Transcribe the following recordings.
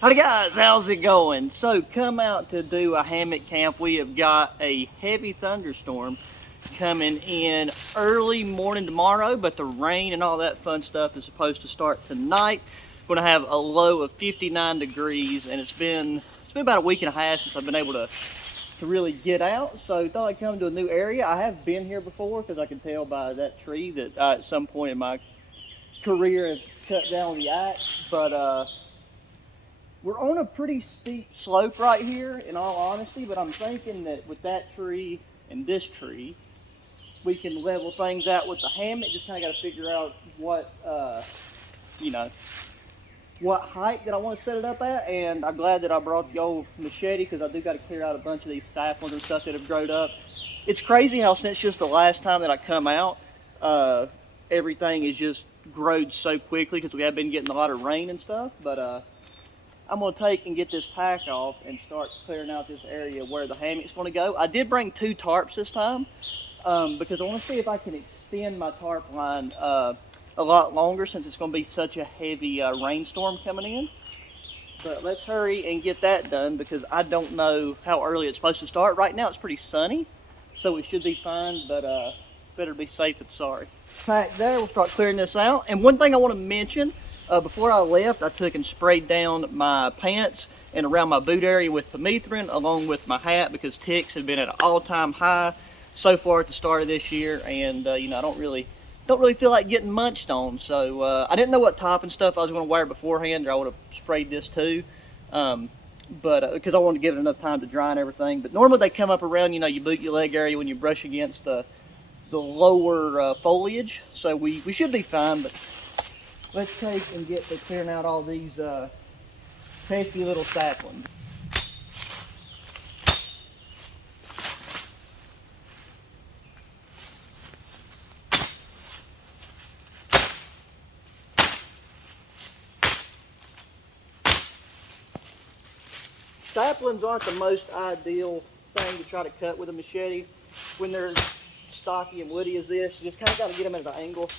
Howdy guys, how's it going? So come out to do a hammock camp. We have got a heavy thunderstorm coming in early morning tomorrow, but the rain and all that fun stuff is supposed to start tonight. We're gonna have a low of 59 degrees, and it's been about a week and a half since I've been able to really get out. So thought I'd come to a new area. I have been here before because I can tell by that tree that I, at some point in my career, have cut down the axe, but we're on a pretty steep slope right here, in all honesty, but I'm thinking that with that tree and this tree, we can level things out with the hammock. Just kind of got to figure out what, what height that I want to set it up at. And I'm glad that I brought the old machete because I do got to clear out a bunch of these saplings and stuff that have grown up. It's crazy how since just the last time that I come out, everything is just growed so quickly because we have been getting a lot of rain and stuff. But I'm going to take and get this pack off and start clearing out this area where the hammock's going to go. I did bring 2 tarps this time because I want to see if I can extend my tarp line a lot longer since it's going to be such a heavy rainstorm coming in. But let's hurry and get that done because I don't know how early it's supposed to start. Right now it's pretty sunny, so it should be fine, but better be safe than sorry. Pack there, we'll start clearing this out. And one thing I want to mention, before I left, I took and sprayed down my pants and around my boot area with permethrin along with my hat because ticks have been at an all-time high so far at the start of this year, and I don't really feel like getting munched on. So I didn't know what top and stuff I was going to wear beforehand, or I would have sprayed this too, but because I wanted to give it enough time to dry and everything. But normally they come up around your boot, your leg area when you brush against the lower foliage, so we should be fine. But let's take and get to clearing out all these pesky little saplings. Saplings aren't the most ideal thing to try to cut with a machete when they're stocky and woody as this. You just kind of got to get them at an angle.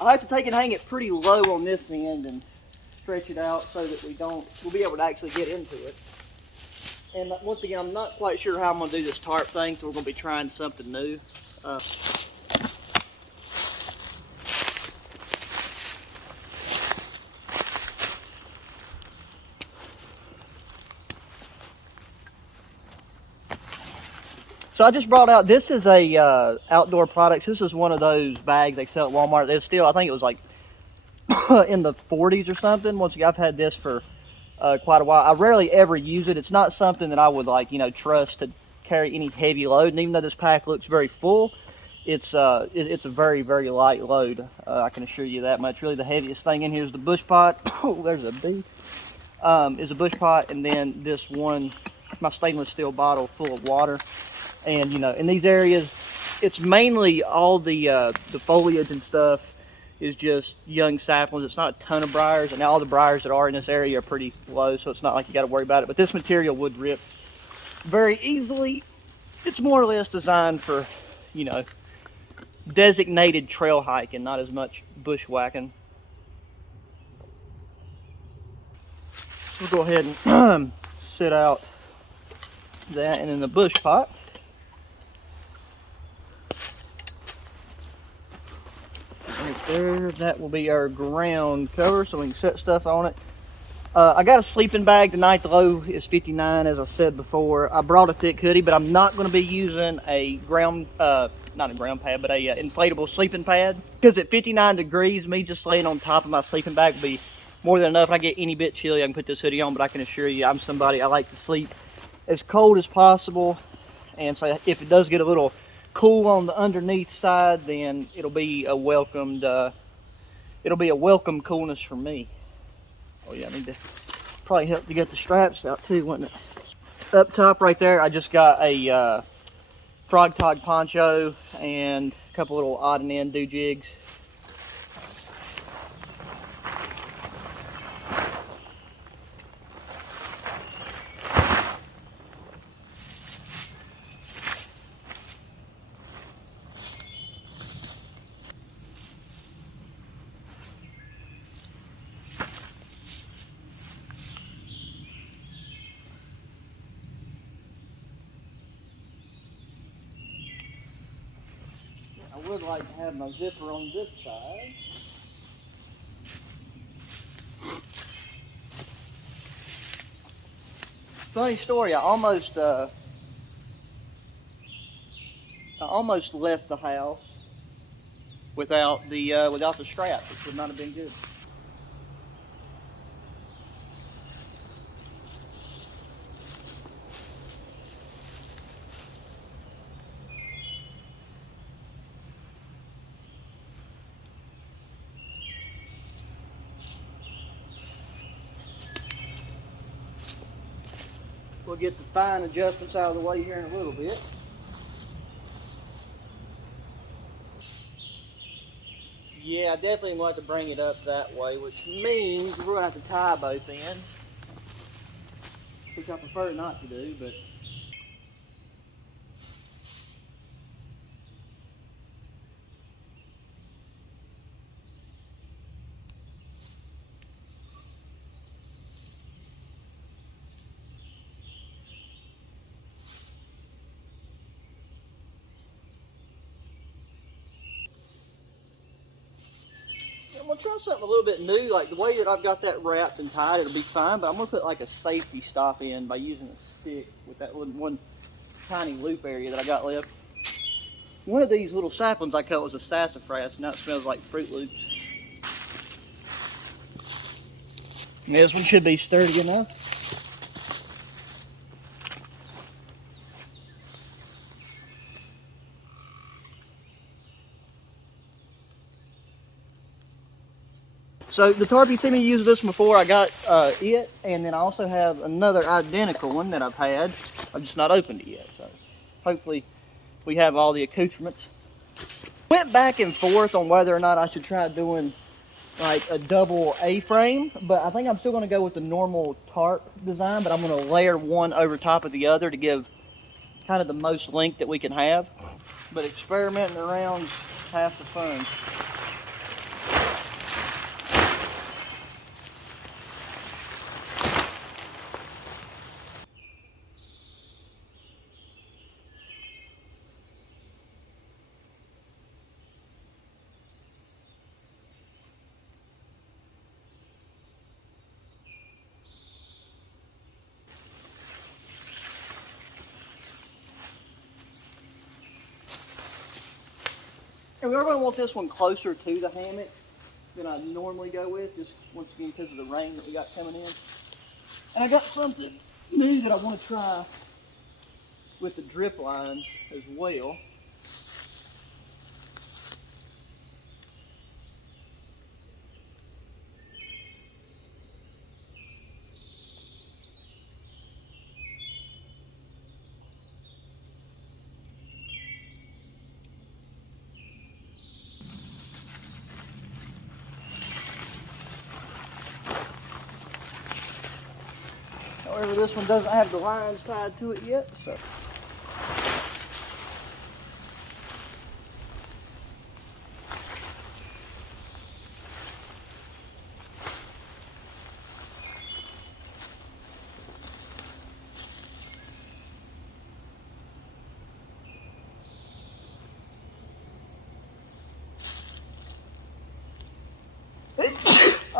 I have to take and hang it pretty low on this end and stretch it out so that we'll be able to actually get into it. And once again, I'm not quite sure how I'm going to do this tarp thing, so we're going to be trying something new. So I just brought out, this is a outdoor products. This is one of those bags they sell at Walmart. It's still, I think it was like in the 40s or something. Once again, I've had this for quite a while. I rarely ever use it. It's not something that I would trust to carry any heavy load. And even though this pack looks very full, it's a very, very light load. I can assure you that much. Really the heaviest thing in here is the bush pot. Oh, there's a bee. Is a bush pot, and then this one, my stainless steel bottle full of water. And in these areas, it's mainly all the foliage and stuff is just young saplings. It's not a ton of briars, and all the briars that are in this area are pretty low, so it's not like you got to worry about it. But this material would rip very easily. It's more or less designed for, designated trail hiking, not as much bushwhacking. We'll go ahead and sit out that, and in the bush pot. Right there, that will be our ground cover so we can set stuff on it. I got a sleeping bag tonight. The low is 59, as I said before. I brought a thick hoodie, but I'm not going to be using a not a ground pad, but a inflatable sleeping pad, because at 59 degrees, me just laying on top of my sleeping bag will be more than enough. If I get any bit chilly, I can put this hoodie on, but I can assure you, I'm somebody, I like to sleep as cold as possible. And so if it does get a little cool on the underneath side, then it'll be a welcome coolness for me. Oh yeah, I need to probably help to get the straps out too, wouldn't it? Up top right there, I just got a frog tog poncho and a couple little odd and end do jigs. I would like to have my zipper on this side. Funny story, I almost left the house without the straps, which would not have been good. We'll get the fine adjustments out of the way here in a little bit. Yeah, I definitely want to bring it up that way, which means we're going to have to tie both ends, which I prefer not to do, but I'm going to try something a little bit new. Like the way that I've got that wrapped and tied, it'll be fine, but I'm going to put like a safety stop in by using a stick with that one tiny loop area that I got left. One of these little saplings I cut was a sassafras, and now it smells like Fruit Loops. And this one should be sturdy enough. So the Tarp, you see me use this one before. I got it, and then I also have another identical one that I've had. I've just not opened it yet, so hopefully we have all the accoutrements. Went back and forth on whether or not I should try doing like a double A-frame, but I think I'm still going to go with the normal Tarp design, but I'm going to layer one over top of the other to give kind of the most length that we can have. But experimenting around's half the fun. And we are going to want this one closer to the hammock than I normally go with, just once again because of the rain that we got coming in. And I got something new that I want to try with the drip lines as well. However, this one doesn't have the lines tied to it yet, so.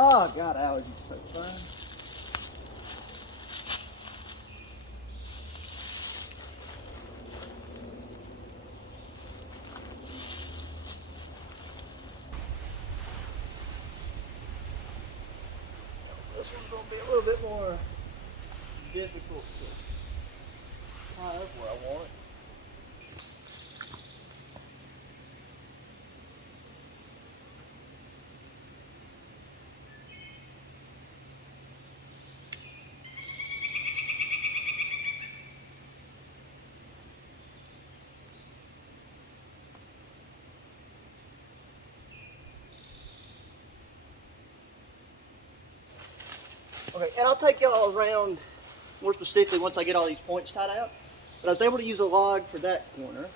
Oh, God, allergies so fun. This one's going to be a little bit more difficult to tie up where I want it. Okay, and I'll take y'all around more specifically once I get all these points tied out. But I was able to use a log for that corner.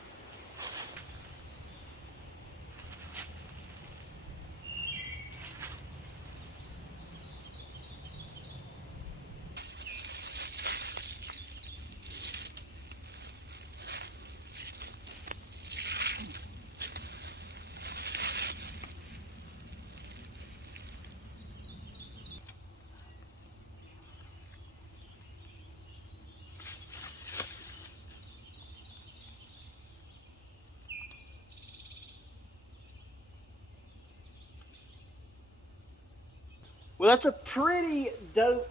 Well, that's a pretty dope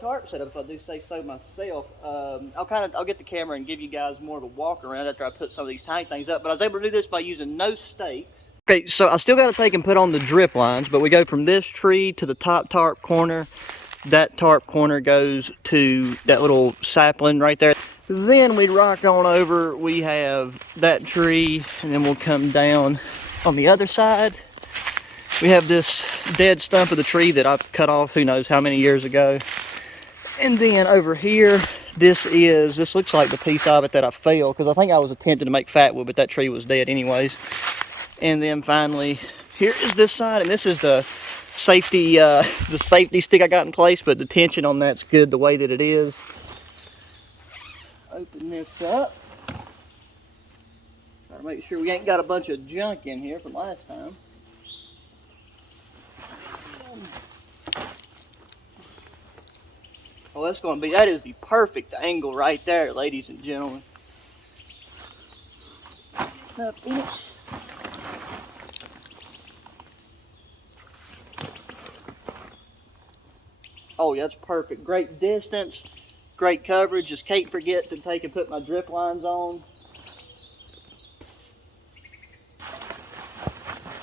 tarp setup, if I do say so myself. I'll get the camera and give you guys more of a walk around after I put some of these tank things up. But I was able to do this by using no stakes. Okay, so I still got to take and put on the drip lines, but we go from this tree to the top tarp corner. That tarp corner goes to that little sapling right there. Then we rock on over. We have that tree, and then we'll come down on the other side. We have this dead stump of the tree that I've cut off who knows how many years ago. And then over here, this looks like the piece of it that I fell, because I think I was attempting to make fatwood, but that tree was dead anyways. And then finally, here is this side, and this is the safety stick I got in place, but the tension on that's good the way that it is. Open this up. Try to make sure we ain't got a bunch of junk in here from last time. Oh, that is the perfect angle right there, ladies and gentlemen. Up in it. Oh, yeah, that's perfect. Great distance, great coverage. Just can't forget to take and put my drip lines on.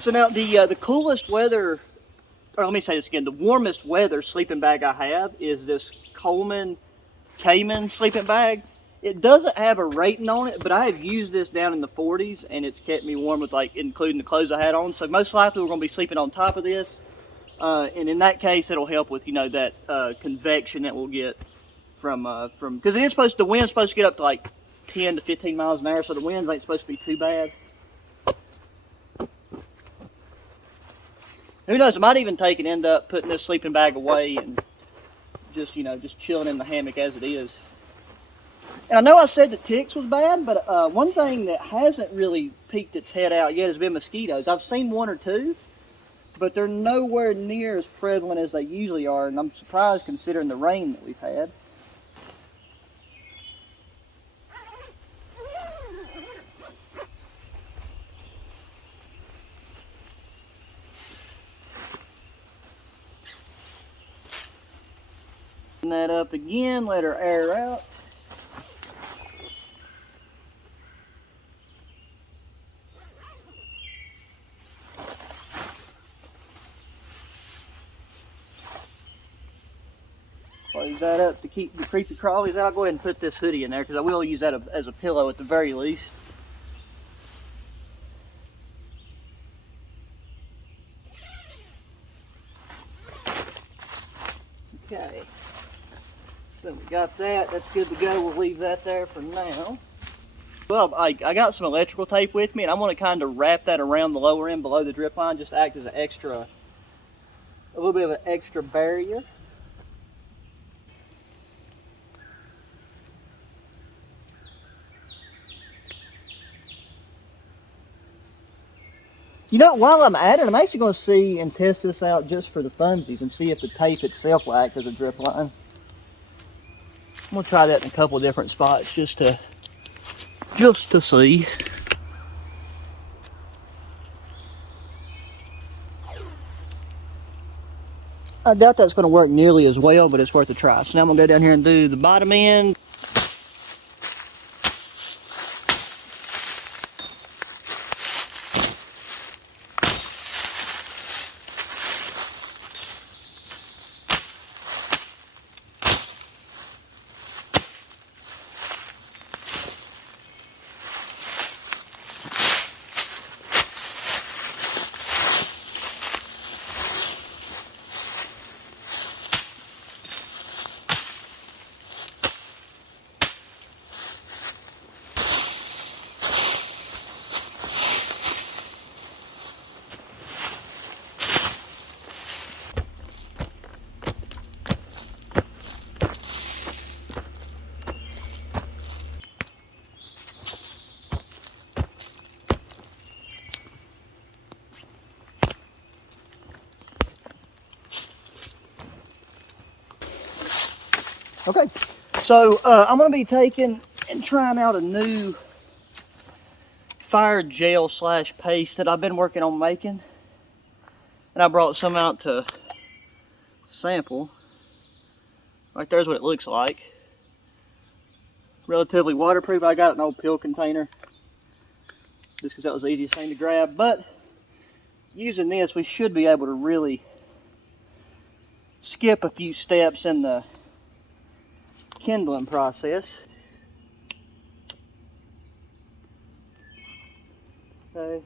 So now the coolest weather, or let me say this again, the warmest weather sleeping bag I have is this Coleman Cayman sleeping bag. It doesn't have a rating on it, but I have used this down in the 40s and it's kept me warm with, like, including the clothes I had on. So most likely we're going to be sleeping on top of this. And in that case, it'll help with, you know, that convection that we'll get from because the wind's supposed to get up to like 10 to 15 miles an hour, so the winds ain't supposed to be too bad. Who knows, I might even end up putting this sleeping bag away and just chilling in the hammock as it is. And I know I said the ticks was bad, but one thing that hasn't really peeked its head out yet has been mosquitoes. I've seen one or two, but they're nowhere near as prevalent as they usually are, and I'm surprised considering the rain that we've had. That up again, let her air out. Close that up to keep the creepy crawlies out. I'll go ahead and put this hoodie in there because I will use that as a pillow at the very least. Okay, so we got that. That's good to go. We'll leave that there for now. Well, I got some electrical tape with me, and I'm going to kind of wrap that around the lower end below the drip line, just to act as a little bit of an extra barrier. You know, while I'm at it, I'm actually going to see and test this out just for the funsies and see if the tape itself will act as a drip line. I'm going to try that in a couple of different spots just to see. I doubt that's going to work nearly as well, but it's worth a try. So now I'm going to go down here and do the bottom end. Okay, so I'm going to be taking and trying out a new fire gel / paste that I've been working on making. And I brought some out to sample. Right there's what it looks like. Relatively waterproof. I got an old pill container just because that was the easiest thing to grab. But using this, we should be able to really skip a few steps in the kindling process. Okay.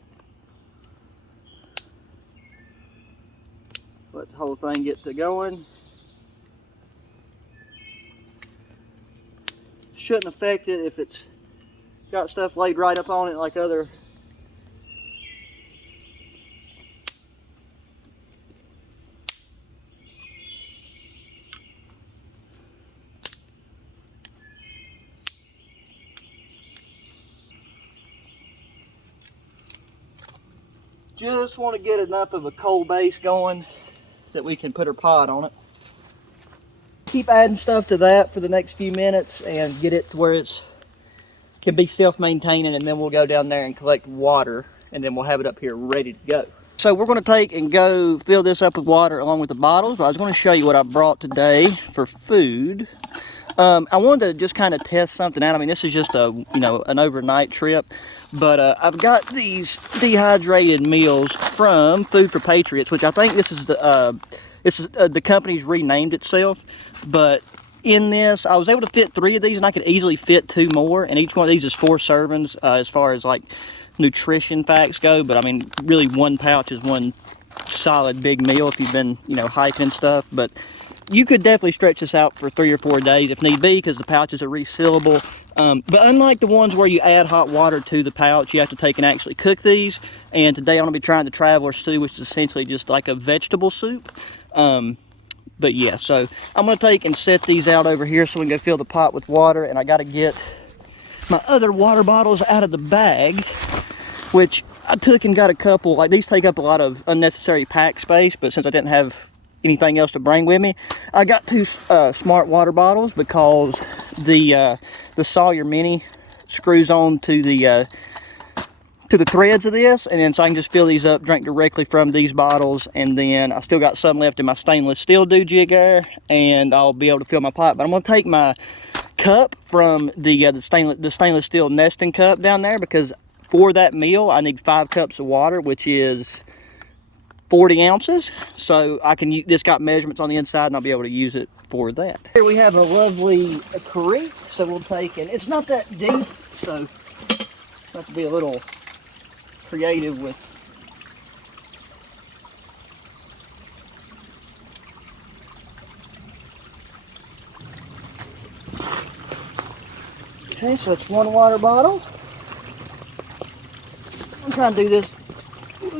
Let the whole thing get to going. Shouldn't affect it if it's got stuff laid right up on it like other just want to get enough of a coal base going that we can put our pot on it. Keep adding stuff to that for the next few minutes and get it to where it's can be self-maintaining, and then we'll go down there and collect water, and then we'll have it up here ready to go. So we're going to take and go fill this up with water along with the bottles. I was going to show you what I brought today for food. I wanted to just kind of test something out. I mean, this is just a an overnight trip, but I've got these dehydrated meals from Food for Patriots, which I think this is the company's renamed itself. But in this, I was able to fit 3 of these, and I could easily fit 2 more. And each one of these is 4 servings as far as like nutrition facts go. But I mean, really, 1 pouch is 1 solid big meal if you've been hiking and stuff. But you could definitely stretch this out for 3 or 4 days if need be, because the pouches are resealable. But unlike the ones where you add hot water to the pouch, you have to take and actually cook these. And today I'm going to be trying the Traveler Stew, which is essentially just like a vegetable soup. But yeah, so I'm going to take and set these out over here so we can go fill the pot with water. And I got to get my other water bottles out of the bag, which I took and got a couple. Like, these take up a lot of unnecessary pack space, but since I didn't have anything else to bring with me, I got 2 smart water bottles, because the Sawyer Mini screws on to the threads of this, and then so I can just fill these up, drink directly from these bottles. And then I still got some left in my stainless steel doojigar, and I'll be able to fill my pot. But I'm going to take my cup from the stainless steel nesting cup down there, because for that meal I need 5 cups of water, which is 40 ounces. So I can use this, got measurements on the inside, and I'll be able to use it for that. Here we have a lovely creek, so we'll take it. It's not that deep, so I have to be a little creative with okay, so it's 1 water bottle. I'm trying to do this,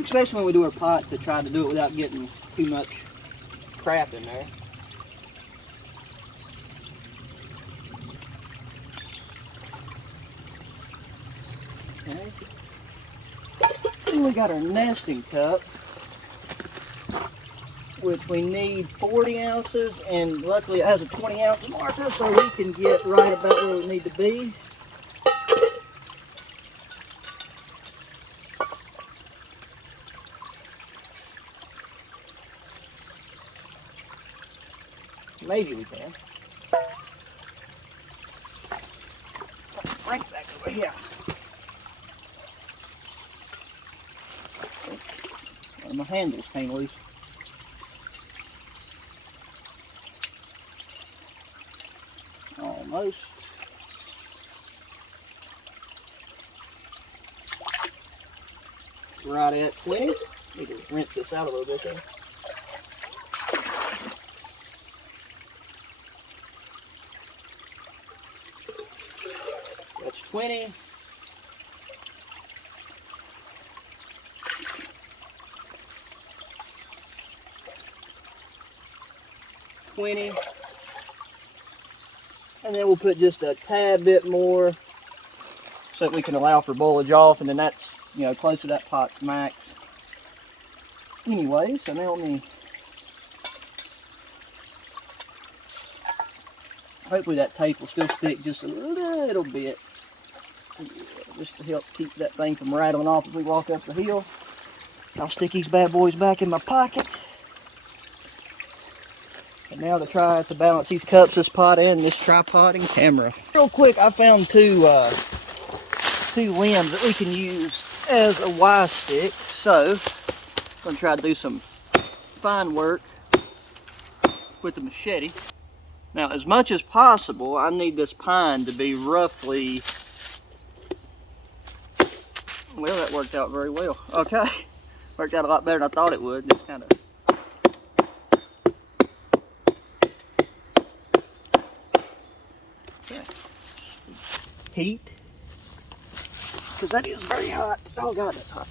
especially when we do our pot, to try to do it without getting too much crap in there. Okay. And we got our nesting cup, which we need 40 ounces, and luckily it has a 20 ounce marker, so we can get right about where we need to be. Maybe we can. Bring it back over here. And my handles came loose. Almost. Right at 20. Need to rinse this out a little bit there. That's 20. And then we'll put just a tad bit more so that we can allow for boilage off, and then that's close to that pot's max. Anyway, so now let me Hopefully that tape will still stick just a little bit. Yeah, just to help keep that thing from rattling off as we walk up the hill. I'll stick these bad boys back in my pocket. And now to try to balance these cups, this pot, and this tripod and camera. Real quick, I found two limbs that we can use as a Y stick. So, I'm going to try to do some fine work with the machete. Now, as much as possible, I need this pine to be roughly, well, that worked out very well. Okay, worked out a lot better than I thought it would. Just kind of heat, because that is very hot. Oh God, that's hot.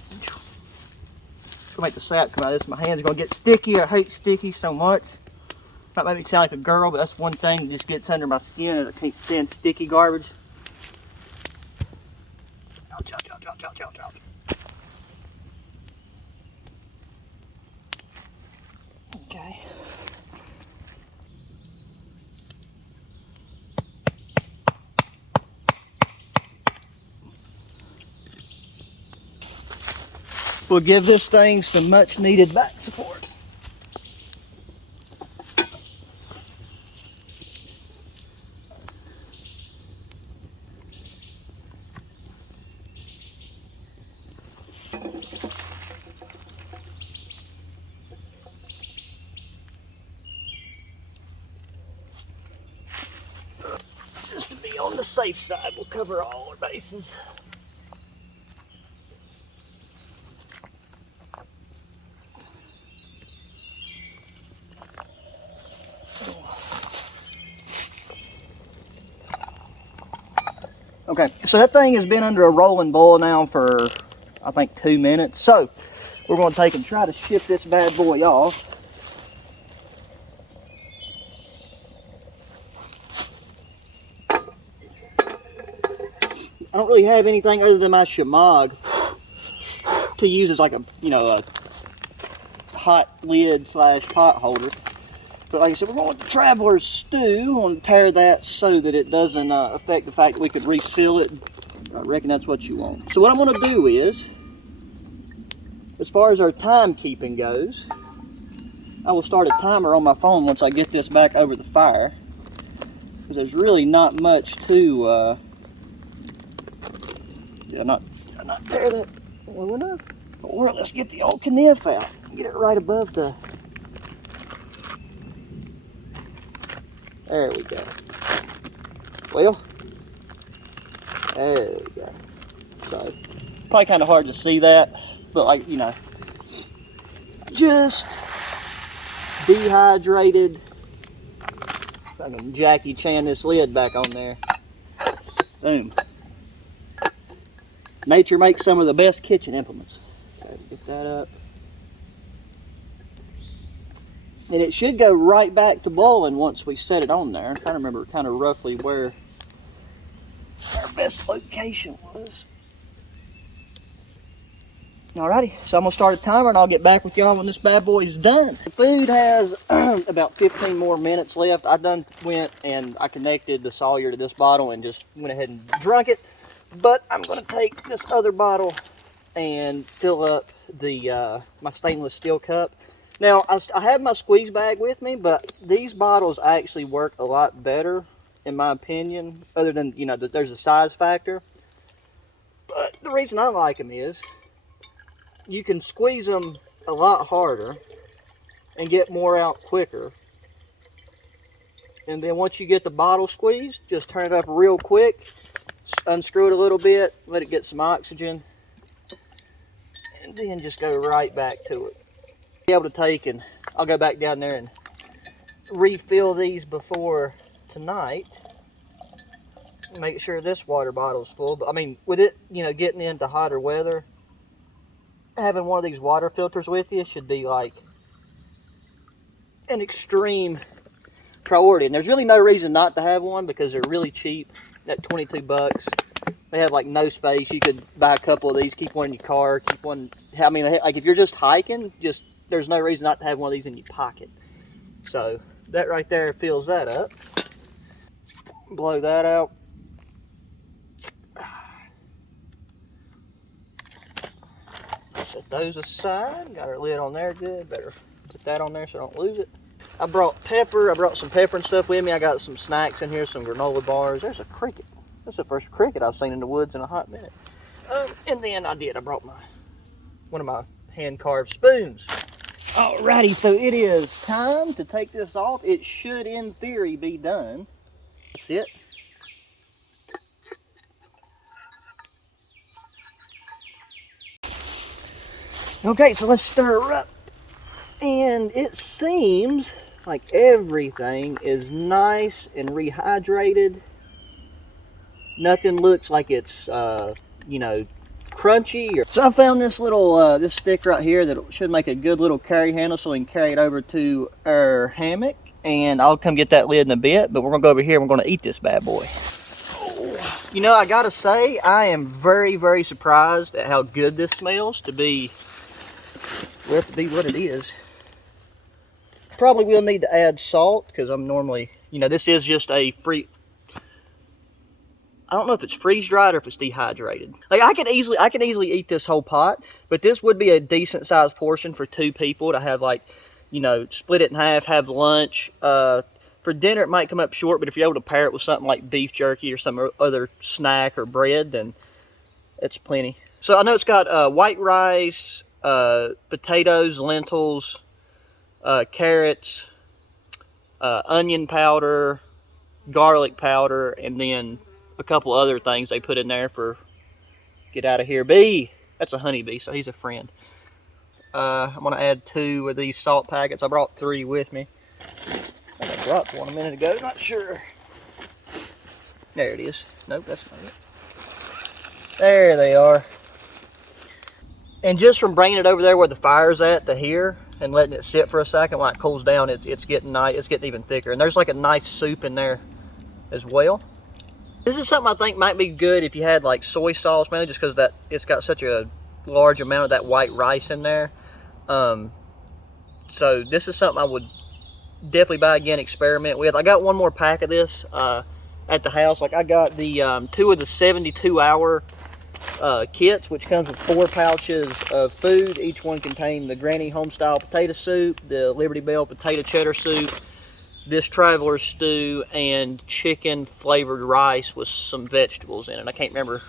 Gonna make the sap come out of this. My hands are gonna get sticky. I hate sticky so much. Might make me sound like a girl, but that's one thing that just gets under my skin, and I can't stand sticky garbage. Ouch, ouch, ouch, ouch, ouch, ouch, ouch. Okay. We'll give this thing some much needed back support. Just to be on the safe side, we'll cover all our bases. Okay, so that thing has been under a rolling boil now for, I think, 2 minutes. So, we're going to take and try to ship this bad boy off. I don't really have anything other than my shamag to use as like a, you know, a hot lid slash pot holder. But like I said, we're going with the Traveler's Stew. We're going to tear that so that it doesn't affect the fact that we could reseal it. I reckon that's what you want. So what I'm going to do is, as far as our timekeeping goes, I will start a timer on my phone once I get this back over the fire. Because there's really not much to, not tear that low enough. Well, let's get the old knife out and get it right above the... There we go. Well, there we go. So, probably kind of hard to see that, but like, you know, just dehydrated. If I can Jackie Chan this lid back on there. Boom. Nature makes some of the best kitchen implements. Okay, get that up. And it should go right back to boiling once we set it on there. I'm trying to remember kind of roughly where our best location was. Alrighty, so I'm going to start a timer and I'll get back with y'all when this bad boy is done. The food has about 15 more minutes left. I done went and I connected the Sawyer to this bottle and just went ahead and drunk it. But I'm going to take this other bottle and fill up the my stainless steel cup. Now, I have my squeeze bag with me, but these bottles actually work a lot better, in my opinion, other than, you know, that there's a size factor. But the reason I like them is you can squeeze them a lot harder and get more out quicker. And then once you get the bottle squeezed, just turn it up real quick, unscrew it a little bit, let it get some oxygen, and then just go right back to it. Be able to take, and I'll go back down there and refill these before tonight. Make sure this water bottle's full. But I mean, with it, you know, getting into hotter weather, having one of these water filters with you should be like an extreme priority. And there's really no reason not to have one because they're really cheap. At 22 bucks. They have like no space. You could buy a couple of these, keep one in your car, keep one. I mean, like if you're just hiking, just there's no reason not to have one of these in your pocket. So that right there fills that up. Blow that out. Set those aside. Got our lid on there good. Better put that on there so I don't lose it. I brought pepper. I brought some pepper and stuff with me. I got some snacks in here, some granola bars. There's a cricket. That's the first cricket I've seen in the woods in a hot minute. And then I brought one of my hand-carved spoons. Alrighty, so it is time to take this off. It should, in theory, be done. That's it. Okay, so let's stir her up. And it seems like everything is nice and rehydrated. Nothing looks like it's, you know, crunchy. So I found this little, this stick right here that should make a good little carry handle so we can carry it over to our hammock. And I'll come get that lid in a bit, but we're gonna go over here and we're gonna eat this bad boy. You know, I gotta say, I am very, very surprised at how good this smells to be what it is. Probably will need to add salt because I'm normally, you know, this is just a free. I don't know if it's freeze dried or if it's dehydrated. Like I can easily eat this whole pot, but this would be a decent sized portion for 2 people to have, like, you know, split it in half, have lunch. For dinner it might come up short, but if you're able to pair it with something like beef jerky or some other snack or bread, then it's plenty. So I know it's got white rice, potatoes, lentils, carrots, onion powder, garlic powder, and then a couple other things they put in there for get out of here bee. That's a honeybee, so he's a friend. I'm gonna add 2 of these salt packets. I brought 3 with me. I think I dropped one a minute ago, not sure. There it is. Nope, that's not it. There they are. And just from bringing it over there where the fire's at to here and letting it sit for a second while it cools down, it's getting nice. It's getting even thicker. And there's like a nice soup in there as well. This is something I think might be good if you had like soy sauce, mainly just because that it's got such a large amount of that white rice in there. So this is something I would definitely buy again, experiment with. I got one more pack of this at the house. Like I got the 2 of the 72-hour kits, which comes with 4 pouches of food. Each one contained the Granny Homestyle potato soup, the Liberty Bell potato cheddar soup, this traveler stew, and chicken flavored rice with some vegetables in it. I can't remember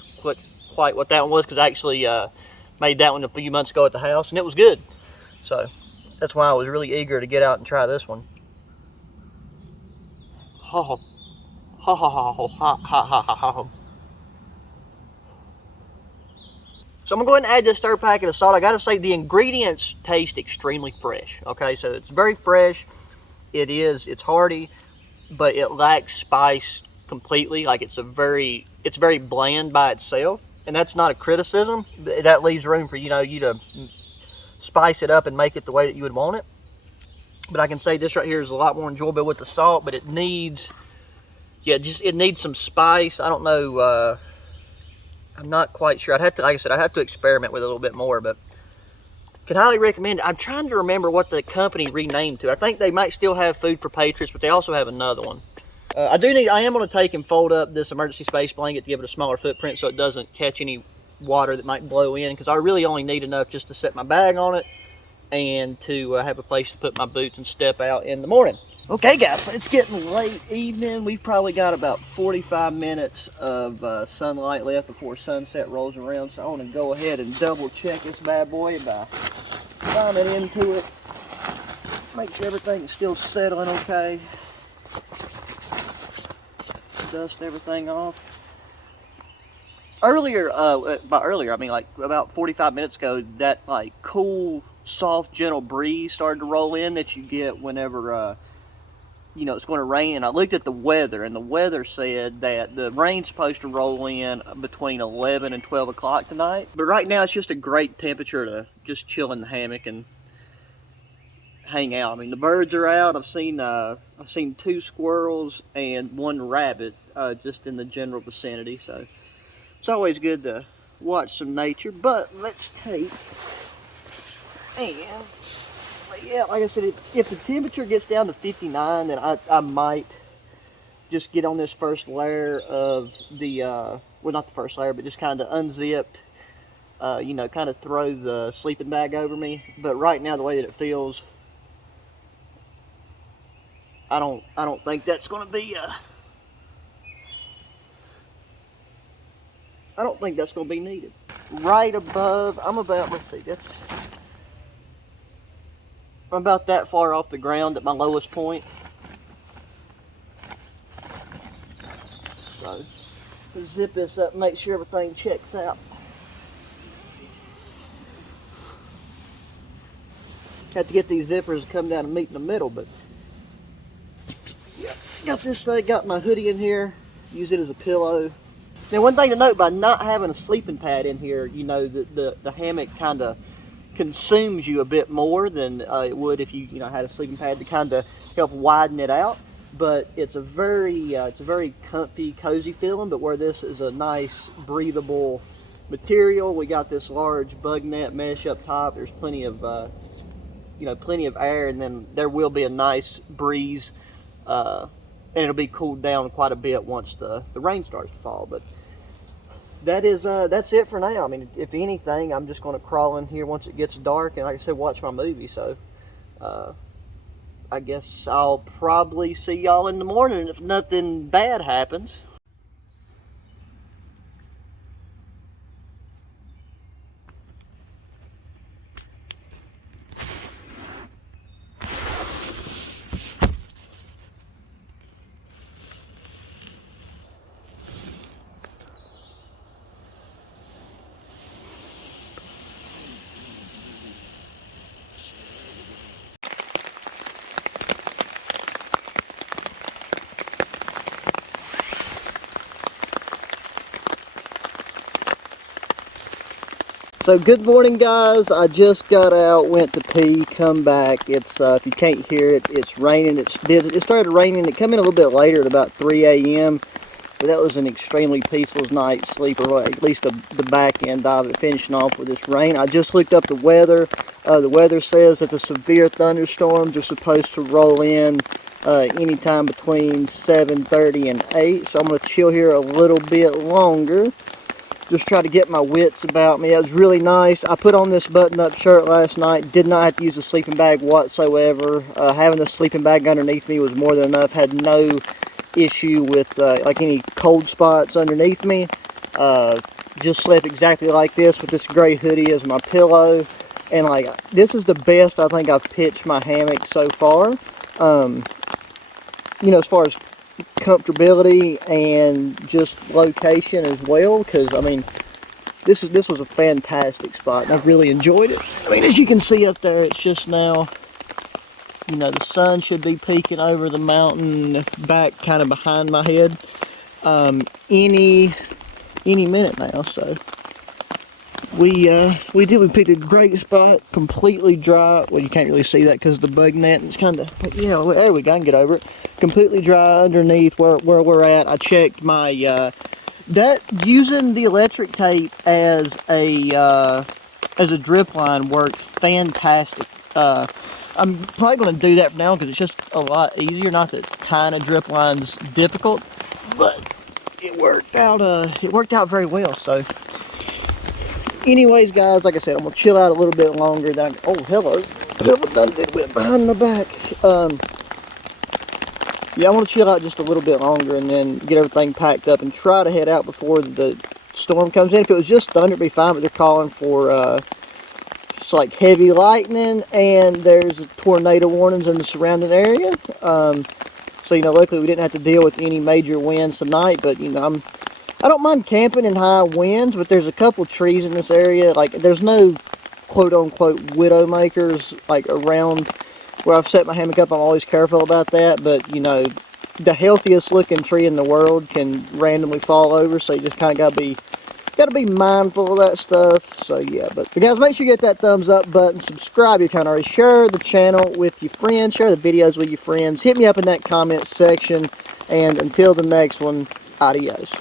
quite what that one was because I actually made that one a few months ago at the house and it was good. So that's why I was really eager to get out and try this one. Ha ha ha ha ha ha ha ha ha. So I'm gonna go ahead and add this 3rd packet of salt. I gotta say the ingredients taste extremely fresh. Okay, so it's very fresh. It's hearty, but it lacks spice completely. Like it's very bland by itself, and that's not a criticism. That leaves room for you to spice it up and make it the way that you would want it. But I can say this right here is a lot more enjoyable with the salt, but it needs, it needs some spice. I don't know. I'm not quite sure. Like I said, I'd have to experiment with it a little bit more, but could highly recommend it. I'm trying to remember what the company renamed to. I think they might still have Food for Patriots, but they also have another one. I am going to take and fold up this emergency space blanket to give it a smaller footprint so it doesn't catch any water that might blow in, because I really only need enough just to set my bag on it and to have a place to put my boots and step out in the morning. Okay guys, so it's getting late evening. We've probably got about 45 minutes of sunlight left before sunset rolls around. So I want to go ahead and double check this bad boy by climbing into it. Make sure everything is still settling okay. Dust everything off. Earlier, by earlier I mean like about 45 minutes ago, that like cool, soft, gentle breeze started to roll in that you get whenever it's going to rain. And I looked at the weather, and the weather said that the rain's supposed to roll in between 11 and 12 o'clock tonight. But right now it's just a great temperature to just chill in the hammock and hang out. I mean, the birds are out. I've seen 2 squirrels and 1 rabbit just in the general vicinity. So it's always good to watch some nature. But let's take and yeah, like I said, if the temperature gets down to 59, then I might just get on this first layer of the, well, not the first layer, but just kind of unzipped, you know, kind of throw the sleeping bag over me. But right now, the way that it feels, I don't think that's going to be, I don't think that's going to be needed. Right above, I'm about, let's see, I'm about that far off the ground at my lowest point. So, let's zip this up, make sure everything checks out. Have to get these zippers to come down and meet in the middle, but yeah, got this thing, got my hoodie in here, use it as a pillow. Now, one thing to note, by not having a sleeping pad in here, you know, the hammock kind of consumes you a bit more than it would if you had a sleeping pad to kind of help widen it out. But it's a very comfy, cozy feeling. But where this is a nice, breathable material, we got this large bug net mesh up top. There's plenty of plenty of air, and then there will be a nice breeze, and it'll be cooled down quite a bit once the rain starts to fall. But that's it for now. I mean, if anything, I'm just going to crawl in here once it gets dark, and like I said, watch my movie. So I guess I'll probably see y'all in the morning if nothing bad happens. So good morning, guys. I just got out, went to pee, come back. It's if you can't hear it, it's raining. It started raining. It came in a little bit later at about 3 a.m. But that was an extremely peaceful night's sleep, or at least the back end of it, finishing off with this rain. I just looked up the weather. The weather says that the severe thunderstorms are supposed to roll in anytime between 7:30 and 8. So I'm going to chill here a little bit longer. Just try to get my wits about me. It was really nice. I put on this button-up shirt last night. Did not have to use a sleeping bag whatsoever. Having the sleeping bag underneath me was more than enough. Had no issue with like any cold spots underneath me. Just slept exactly like this with this gray hoodie as my pillow. And like, this is the best I think I've pitched my hammock so far. You know, as far as comfortability and just location as well, because I mean, this was a fantastic spot and I've really enjoyed it. I mean, as you can see up there, it's just now, you know, the sun should be peeking over the mountain back kind of behind my head any minute now. So we picked a great spot, completely dry. Well, you can't really see that because of the bug net, and it's kind of, yeah, there we go, I can get over it. Completely dry underneath where we're at. I checked my that using the electric tape as a drip line worked fantastic. I'm probably going to do that for now because it's just a lot easier. Not that tying a drip line's difficult, but it worked out very well. So anyways, guys, like I said, I'm gonna chill out a little bit longer. Oh, hello, done did went behind my back. Yeah, I want to chill out just a little bit longer and then get everything packed up and try to head out before the storm comes in. If it was just thunder, it'd be fine, but they're calling for just like heavy lightning, and there's tornado warnings in the surrounding area. So, you know, luckily we didn't have to deal with any major winds tonight, but, you know, I don't mind camping in high winds, but there's a couple trees in this area. Like, there's no quote-unquote widowmakers, like, around where I've set my hammock up. I'm always careful about that, but, you know, the healthiest looking tree in the world can randomly fall over, so you just kind of gotta be mindful of that stuff. So yeah, but guys, make sure you get that thumbs up button, subscribe if you haven't already, share the channel with your friends, share the videos with your friends, hit me up in that comment section, and until the next one, adios.